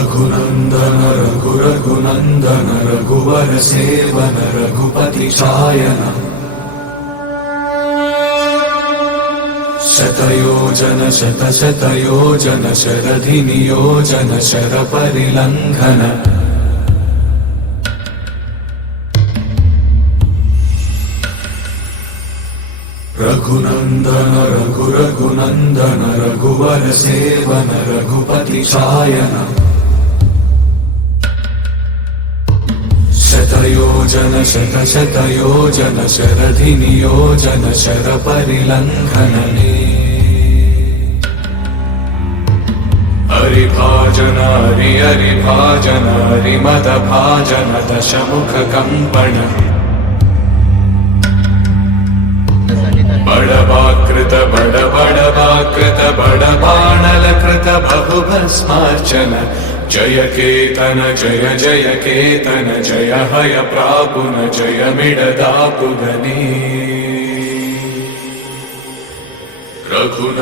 रघुनंदन रघुनंदन रघुवर seven Raghupati Shayan शतयोजन शतशतयोजन शरधि नियोजन sir परिलंघन Raghunandan Raghunandan रघुवर seven Raghupati Shayan शतयोजन शतशतयोजन शरधि नियोजन sir परिलंघन हरिभाजन हरिभाजन हरिमद भाजन दशमुख कंपन बड़वाकृत बड़बाणलकृत बहुभस्मार्चन जय केतन जय जय केतन जय हय प्रापुन जय मिडदापुगनी रघुन